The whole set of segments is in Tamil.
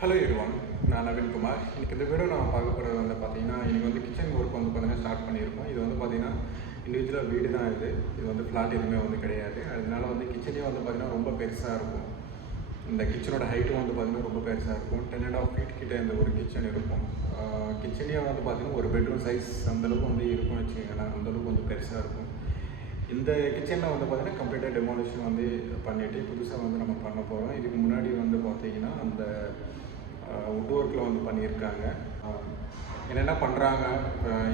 Hello everyone, நான் நவீன் குமார். இன்னைக்கு இந்த வீடியோ நான் பார்க்க போகிறது வந்து பார்த்தீங்கன்னா இன்னைக்கு வந்து கிச்சன் ஒர்க் வந்து பார்த்தீங்கன்னா ஸ்டார்ட் பண்ணியிருக்கோம். இது வந்து பார்த்தீங்கன்னா இண்டிவிஜுவலாக வீடு தான் இது வந்து ஃப்ளாட் எதுவுமே வந்து கிடையாது. அதனால வந்து கிச்சனே வந்து பார்த்தீங்கன்னா ரொம்ப பெருசாக இருக்கும். இந்த கிச்சனோட ஹைட்டும் வந்து பார்த்தீங்கன்னா ரொம்ப பெருசாக இருக்கும். 10.5 feet கிட்ட இந்த ஒரு கிச்சன் இருக்கும். கிச்சனே வந்து பார்த்தீங்கன்னா ஒரு பெட்ரூம் சைஸ் அந்தளவுக்கு வந்து இருக்கும் வச்சுக்கோங்களேன். அந்தளவுக்கு வந்து பெருசாக இருக்கும். இந்த கிச்சனில் வந்து பார்த்தீங்கன்னா கம்ப்ளீட்டாக டெமாலிஷன் வந்து பண்ணிவிட்டு புதுசாக வந்து நம்ம பண்ண போகிறோம். இதுக்கு முன்னாடி வந்து பார்த்தீங்கன்னா அந்த வுட் ஒர்க்கில் வந்து பண்ணியிருக்காங்க. என்னென்ன பண்ணுறாங்க,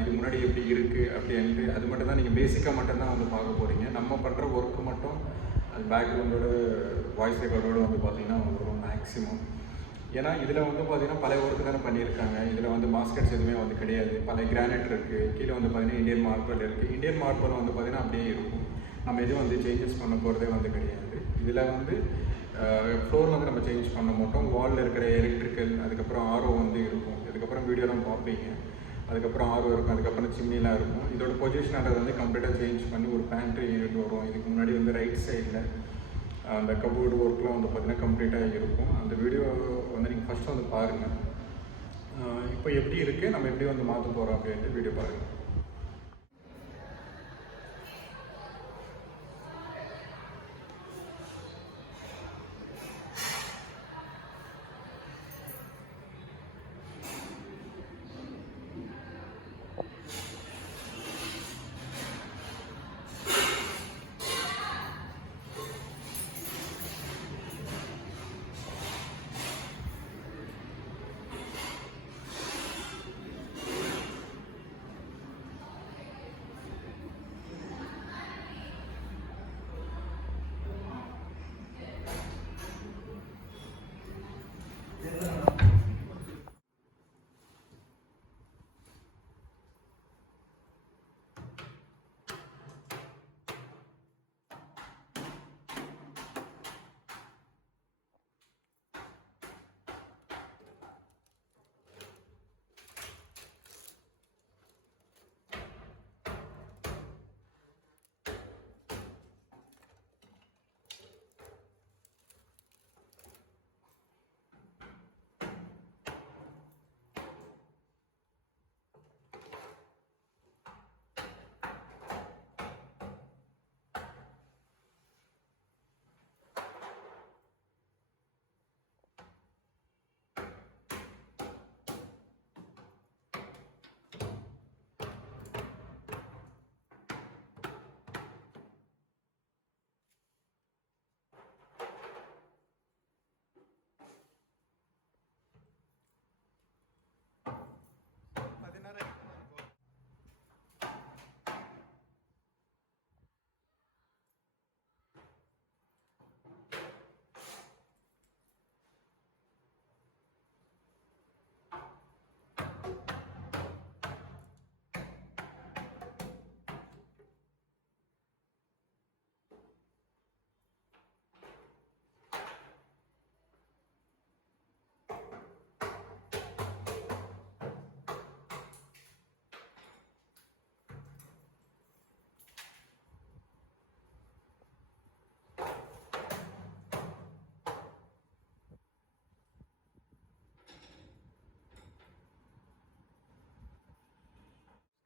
இது முன்னாடி எப்படி இருக்குது அப்படின்ட்டு அது மட்டும் தான் நீங்கள் பேசிக்காக மட்டும்தான் வந்து பார்க்க போகிறீங்க. நம்ம பண்ணுற ஒர்க்கு மட்டும் அது பேக்ரவுண்டோட வாய்ஸ் ரெக்கார்டோடு வந்து பார்த்திங்கன்னா வரும் மேக்ஸிமம். ஏன்னா இதில் வந்து பார்த்திங்கன்னா பழைய ஒர்க்கு தானே பண்ணியிருக்காங்க. இதில் வந்து பாஸ்கெட்ஸ் எதுவுமே வந்து கிடையாது. பழைய கிரானைட் இருக்குது, கீழே வந்து பார்த்திங்கன்னா இந்தியன் மார்பிள் இருக்குது. இந்தியன் மார்பிள் வந்து பார்த்திங்கன்னா அப்படியே இருக்கும். நம்ம எதுவும் வந்து சேஞ்சஸ் பண்ண போகிறதே வந்து கிடையாது. இதில் வந்து ஃப்ளோர் வந்து நம்ம சேஞ்ச் பண்ண மாட்டோம். வாலில் இருக்கிற எலக்ட்ரிக்கல், அதுக்கப்புறம் ஆர்ஓ வந்து இருக்கும். இதுக்கப்புறம் வீடியோலாம் பார்ப்பீங்க. அதுக்கப்புறம் ஆர்ஓ இருக்கும், அதுக்கப்புறம் சிம்னிலாம் இருக்கும். இதோட பொசிஷனானது வந்து கம்ப்ளீட்டாக சேஞ்ச் பண்ணி ஒரு பேண்ட்ரி யூனிட் வரும். இதுக்கு முன்னாடி வந்து ரைட் சைடில் அந்த கபோர்டு ஒர்க்லாம் வந்து பார்த்திங்கன்னா கம்ப்ளீட்டாக இருக்கும். அந்த வீடியோ வந்து நீங்கள் ஃபஸ்ட்டு வந்து பாருங்கள். இப்போ எப்படி இருக்குது, நம்ம எப்படி வந்து மாற்ற போகிறோம் அப்படின்ட்டு வீடியோ பாருங்கள்.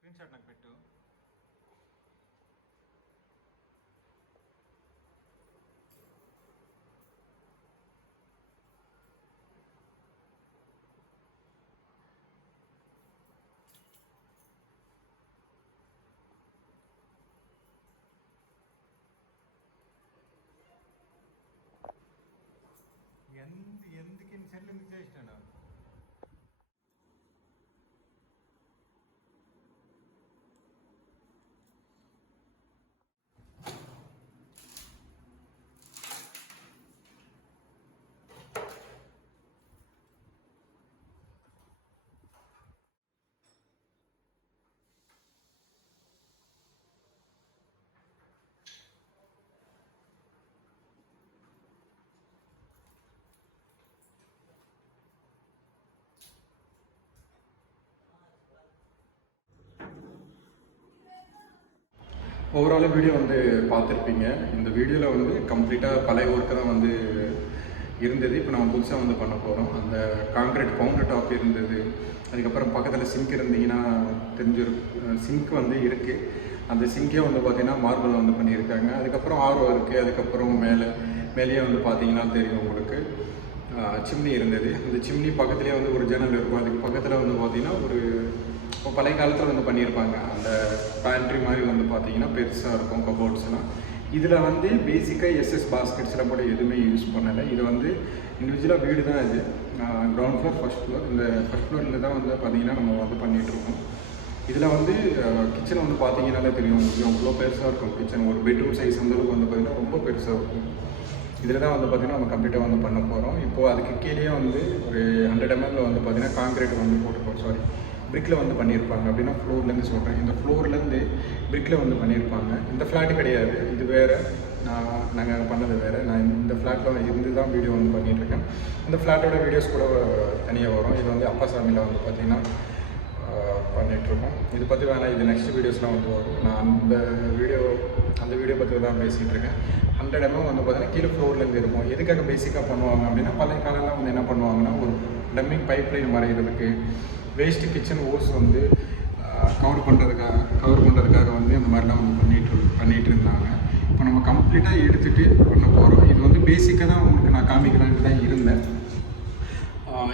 స్క్రీన్‌షాట్ నాకు పెట్టు. ఎందుకు ఇన్నిసార్లు ఎందుకు చేసినాను? ஓவரால் வீடியோ வந்து பார்த்துருப்பீங்க. இந்த வீடியோவில் வந்து கம்ப்ளீட்டாக பழைய ஒர்க்கு தான் வந்து இருந்தது. இப்போ நம்ம புதுசாக வந்து பண்ண போகிறோம். அந்த கான்க்ரீட் கவுண்டர் டாப் இருந்தது. அதுக்கப்புறம் பக்கத்தில் சிங்க் இருந்தீங்கன்னா சிங்க் வந்து இருக்குது. அந்த சிங்கே வந்து பார்த்திங்கன்னா மார்பிள் வந்து பண்ணியிருக்காங்க. அதுக்கப்புறம் ஆர்ஓ இருக்குது. அதுக்கப்புறம் மேலேயே வந்து பார்த்திங்கன்னா தெரியும் உங்களுக்கு சிம்னி இருந்தது. அந்த சிம்னி பக்கத்துலேயே வந்து ஒரு ஜன்னல் இருக்கும். அதுக்கு பக்கத்தில் வந்து பார்த்திங்கன்னா ஒரு பழைய காலத்தில் வந்து பண்ணியிருப்பாங்க. அந்த பேண்ட்ரி மாதிரி வந்து பார்த்திங்கன்னா பெருசாக இருக்கும் கபோர்ட்ஸ்லாம். இதில் வந்து பேசிக்காக எஸ்எஸ் பாஸ்கெட்ஸ்லாம் கூட எதுவுமே யூஸ் பண்ணலை. இது வந்து இண்டிவிஜுவலாக வீடு தான். இது கிரவுண்ட் ஃப்ளோர், ஃபர்ஸ்ட் ஃப்ளோர். இந்த ஃபர்ஸ்ட் ஃப்ளோரில் தான் வந்து பார்த்திங்கன்னா நம்ம வந்து பண்ணிகிட்ருக்கோம். இதில் வந்து கிச்சன் வந்து பார்த்தீங்கன்னாலே தெரியும், அவ்வளோ பெருசாக இருக்கும் கிச்சன். ஒரு பெட்ரூம் சைஸ் அந்தளவுக்கு வந்து பார்த்திங்கன்னா ரொம்ப பெருசாக இருக்கும். இதில் தான் வந்து பார்த்திங்கன்னா நம்ம கம்ப்ளீட்டாக வந்து பண்ண போகிறோம். இப்போது அதுக்கு கீழே வந்து ஒரு 100 ml வந்து பார்த்திங்கன்னா கான்க்ரீட் வந்து போட்டுருக்கோம். பிரிக்கில் வந்து பண்ணியிருப்பாங்க. அப்படின்னா ஃப்ளோர்லேருந்து சொல்கிறேன். இந்த ஃப்ளோர்லேருந்து பிரிக்கில் வந்து பண்ணியிருப்பாங்க. இந்த ஃப்ளாட்டு கிடையாது, இது வேறு. நாங்கள் பண்ணது வேறு. நான் இந்த ஃப்ளாட்டில் இருந்து தான் வீடியோ வந்து பண்ணிகிட்ருக்கேன். இந்த ஃப்ளாட்டோட வீடியோஸ் கூட தனியாக வரும். இது வந்து அப்பாசாமியில் வந்து பார்த்திங்கன்னா பண்ணிகிட்ருக்கோம். இது பற்றி வேணால் இது நெக்ஸ்ட் வீடியோஸ்லாம் வந்து வரும். நான் அந்த வீடியோ பற்றி தான் பேசிகிட்டு இருக்கேன். 100 ml வந்து பார்த்திங்கன்னா கீழே ஃப்ளோர்லேருந்து இருக்கும். எதுக்காக பேசிக்காக பண்ணுவாங்க அப்படின்னா, பழைய காலம்லாம் வந்து என்ன பண்ணுவாங்கன்னா, ஒரு டம்மிங் பைப் லைன் மறைகிறதுக்கு, வேஸ்ட்டு கிச்சன் ஓஸ் வந்து கவர் பண்ணுறதுக்காக வந்து இந்த மாதிரிலாம் வந்து பண்ணிகிட்டு இருந்தாங்க. இப்போ நம்ம கம்ப்ளீட்டாக எடுத்துகிட்டு பண்ண போகிறோம். இது வந்து பேசிக்காக தான் உங்களுக்கு நான் காமிக்கலான்ட்டு தான் இருந்தேன்.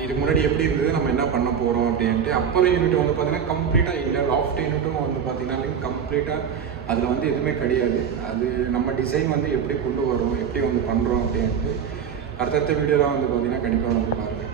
இதுக்கு முன்னாடி எப்படி இருந்தது, நம்ம என்ன பண்ண போகிறோம் அப்படின்ட்டு. அப்பர் யூனிட் வந்து பார்த்திங்கன்னா கம்ப்ளீட்டாக இல்லை. லாஃப்ட் யூனிட்டும் வந்து பார்த்திங்கன்னா கம்ப்ளீட்டாக அதில் வந்து எதுவுமே கிடையாது. அது நம்ம டிசைன் வந்து எப்படி கொண்டு வரோம், எப்படி வந்து பண்ணுறோம் அப்படின்ட்டு அடுத்தடுத்த வீடியோலாம் வந்து பார்த்திங்கன்னா கண்டிப்பாக வந்து பாருங்கள்.